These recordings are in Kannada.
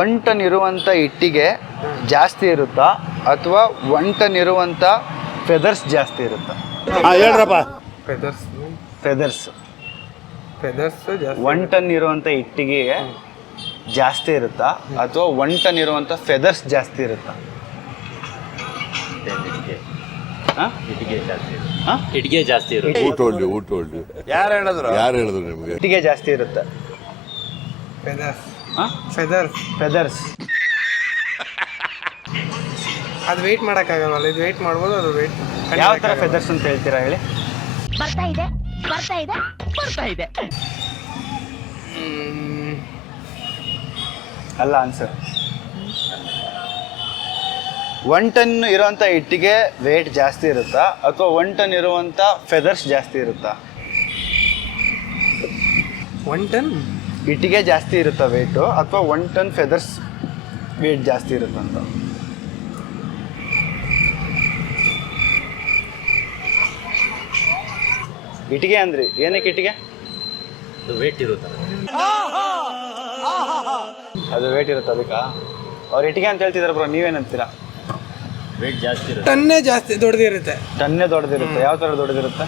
ಒನ್ ಟನ್ ಇರುವಂಥ ಇಟ್ಟಿಗೆ ಜಾಸ್ತಿ ಇರುತ್ತಾ? ಅಥವಾ ಒನ್ ಟನ್ ಇರುವಂಥ ಫೆದರ್ಸ್ ಜಾಸ್ತಿ ಇರುತ್ತಾ? ಹೇಳ್ರಪ್ಪ. ಫೆದರ್ಸ್ ಫೆದರ್ಸ್ ಫೆದರ್ಸ್ ಜಾಸ್ತಿ. ಒನ್ ಟನ್ ಇರುವಂಥ ಇಟ್ಟಿಗೆಗೆ ಜಾಸ್ತಿ ಇರುತ್ತಾ? ಅಥವಾ ಒನ್ ಟನ್ ಇರುವಂಥ ಫೆದರ್ಸ್ ಜಾಸ್ತಿ ಇರುತ್ತಾ? ಇಟ್ಗೆ ಜಾಸ್ತಿ ಇರುತ್ತೆ? ಊಟ ಹೊಳ್ಳಿ ಯಾರು ಹೇಳಿದ್ರು? ಯಾರು ಹೇಳಿದ್ರು ನಿಮಗೆ? ಇಟ್ಟಿಗೆ ಜಾಸ್ತಿ ಇರುತ್ತೆ? ಫೆದರ್ಸ್ ಹಾಂ? ಫೆದರ್ಸ್. ಫೆದರ್ಸ್. ಅದು ವೆಯ್ಟ್ ಮಾಡೋಕ್ಕಾಗಲ್ಲ. ಇದು ವೆಯ್ಟ್ ಮಾಡ್ಬೋದು ಅದು ವೆಯ್ಟ್ ಯಾವ ಥರ ಫೆದರ್ಸ್ ಅಂತ ಹೇಳ್ತೀರಾ ಹೇಳಿ? ಬರ್ತಾ ಇದೆ ಬರ್ತಾ ಇದೆ ಬರ್ತಾ ಇದೆ. ಅಲ್ಲ ಆನ್ಸರ್ ಒನ್ ಟನ್ ಇರುವಂಥ ಇಟ್ಟಿಗೆ ವೇಟ್ ಜಾಸ್ತಿ ಇರುತ್ತಾ ಅಥವಾ ಒನ್ ಟನ್ ಇರುವಂಥ ಫೆದರ್ಸ್ ಜಾಸ್ತಿ ಇರುತ್ತಾ? ಒನ್ ಟನ್ ಇಟ್ಟಿಗೆ ಜಾಸ್ತಿ ಇರುತ್ತಾ ವೆಯ್ಟು ಅಥವಾ ಒನ್ ಟನ್ ಫೆದರ್ಸ್ ವೆಯ್ಟ್ ಜಾಸ್ತಿ ಇರುತ್ತಂತ ಇಟ್ಟಿಗೆ ಅಂದ್ರಿ ಏನಕ್ಕೆ ಇಟ್ಟಿಗೆ? ವೇಟ್ ಇರುತ್ತೆ ಅದು ವೇಟ್ ಇರುತ್ತೆ ಅದಕ್ಕೆ? ಅವ್ರು ಇಟ್ಟಿಗೆ ಅಂತ ಹೇಳ್ತಿದಾರೆ ಬ್ರೋ ನೀವೇನಂತೀರಾ? ವೇಟ್ ಜಾಸ್ತಿ ಇರುತ್ತೆ. ಟನ್ನೇ ಜಾಸ್ತಿ ದೊಡ್ಡದಿರುತ್ತೆ ಟನ್ನೇ ದೊಡ್ಡದಿರುತ್ತೆ ಯಾವ ಥರ ದೊಡ್ಡದಿರುತ್ತೆ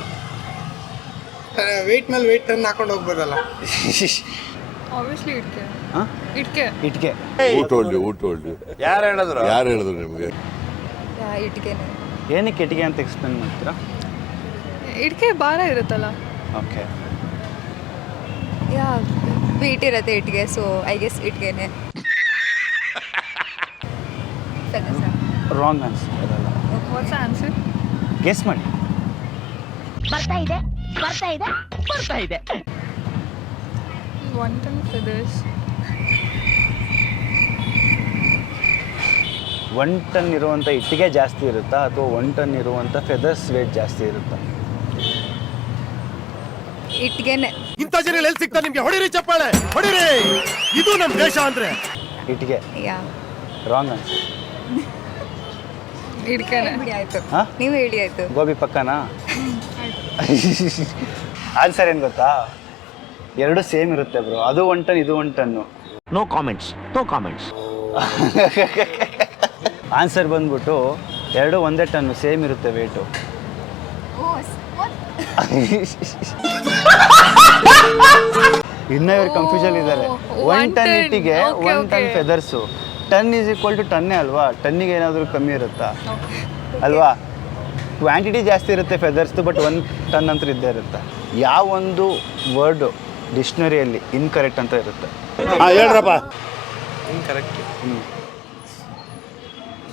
ವೆಯ್ಟ್ ಮೇಲೆ ವೆಯ್ಟ್ ಟನ್ ಹಾಕೊಂಡು ಹೋಗ್ಬೋದಲ್ಲ. ಆಬ್ವಿಯಸ್ಲಿ ಇಟ್ಕೆ. ಹಾಂ? ಇಟ್ಕೆ. ಇಟ್ಕೆ. ಊಟ ಊಟ ಯಾರು ಹೇಳಿದ್ರು? ಯಾರು ಹೇಳಿದ್ರು ನಿಮಗೆ? ಯಾ ಇಟ್ಕೆನೆ. ಏನಕ್ಕೆ ಇಟ್ಟಿಗೆ ಅಂತ ಎಕ್ಸ್ಪ್ಲೇನ್ ಮಾಡ್ತೀರಾ? ಇಟ್ಕೆ ಭಾರ ಇರುತ್ತಲ್ಲ. ಓಕೆ ಯಾ ವೇಟ್ ಇರುತ್ತೆ ಇಟ್ಗೆ ಸೊ ಐ ಗೆಸ್ ಇಟ್ಗೆನೆ ರಾಂಗ್ ಆನ್ಸರ್ ಅದಲ್ಲ ವಾಟ್ಸ್ ಆನ್ಸರ್ ಗೆಸ್ ಮಾಡಿ. ಬರ್ತಾ ಇದೆ ಬರ್ತಾ ಇದೆ ಬರ್ತಾ ಇದೆ. One ton feathers one ton ಇರುವಂಥ ಇಟ್ಟಿಗೆ ಜಾಸ್ತಿ ಇರುತ್ತಾ? ಅಥವಾ ಒನ್ ಟನ್ ಇರುವಂಥ ಫೆದರ್ಸ್ ವೇಟ್ ಜಾಸ್ತಿ ಇರುತ್ತಾ? ಇಟ್ಗೆನೆ ಇಂಥ ಜನ ಎಲ್ಲಿ ಸಿಗ್ತಾ ನಿಮ್ಗೆ? ಹೊಡಿರಿ ಚಪ್ಪಾಳೆ! ಹೊಡಿರಿ! ಇದು ನಮ್ಮ ದೇಶ ಅಂದ್ರೆ. ಇಟ್ಟಿಗೆ. ಯಾ. ರಾಂಗ್ ಆನ್ಸರ್ ಇಟ್ಕೆನೆ ಬಿಡಿ ಆಯಿತು. ಹಾಂ? ನೀವು ಹೇಳಿ ಆಯಿತು. ಗೋಬಿ ಪಕ್ಕನಾ? ಆನ್ಸರ್ ಏನು ಗೊತ್ತಾ? ಎರಡು ಸೇಮ್ ಇರುತ್ತೆ ಬ್ರೋ. ಅದು ಒನ್ ಟನ್ ಇದು one ton no comments no comments answer ಬಂದ್ಬಿಟ್ಟು ಎರಡು ಒಂದೇ ಟನ್ನು ಸೇಮ್ ಇರುತ್ತೆ ವೇಟು ಇನ್ನೂ ಇವ್ರು ಕನ್ಫ್ಯೂಷನ್ ಇದ್ದಾರೆ. One ton ton. ಇಟ್ಟಿಗೆ one ton. Feathers ton is equal to ಟನ್ನೇ ಅಲ್ವಾ? ಟನ್ನಿಗೆ ಏನಾದರೂ ಕಮ್ಮಿ ಇರುತ್ತಾ? ಅಲ್ವಾ? ಕ್ವಾಂಟಿಟಿ ಜಾಸ್ತಿ ಇರುತ್ತೆ ಫೆದರ್ಸ್ದು ಬಟ್ ಒನ್ ಟನ್ ಅಂತ ಇದ್ದೇ ಇರುತ್ತೆ. ಯಾವ ಒಂದು ವರ್ಡು ಡಿಕ್ಷ್ನರಿಯಲ್ಲಿ ಇನ್ಕರೆಕ್ಟ್ ಅಂತ ಇರುತ್ತೆ. ಹೇಳ್ರಪ್ಪ. ಇನ್ಕರೆಕ್ಟ್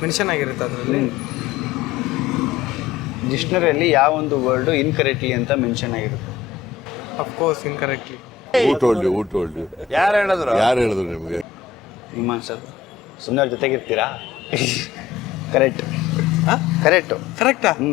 ಮೆನ್ಷನ್ ಆಗಿರುತ್ತೆ ಅದರಲ್ಲಿ. ಡಿಕ್ಷ್ನರಿಯಲ್ಲಿ ಯಾವ ಒಂದು ವರ್ಡು ಇನ್ಕರೆಕ್ಟ್ಲಿ ಅಂತ ಮೆನ್ಷನ್ ಆಗಿರುತ್ತೆ. ಅಫ್ಕೋರ್ಸ್ ಇನ್ಕರೆಕ್ಟ್ಲಿ ಊಟ ಹೊಳ್ಳಿ ಊಟ ಹೊಳ್ಳಿ ಯಾರು ಹೇಳಿದ್ರು? ಯಾರು ಹೇಳಿದ್ರು ನಿಮಗೆ? ನಿಮ್ಮ ಸರ್ ಸುಮ್ಮನೆ ಜೊತೆಗಿರ್ತೀರಾ? ಕರೆಕ್ಟ್ ಕರೆಕ್ಟ್ ಕರೆಕ್ಟಾ ಹ್ಞೂ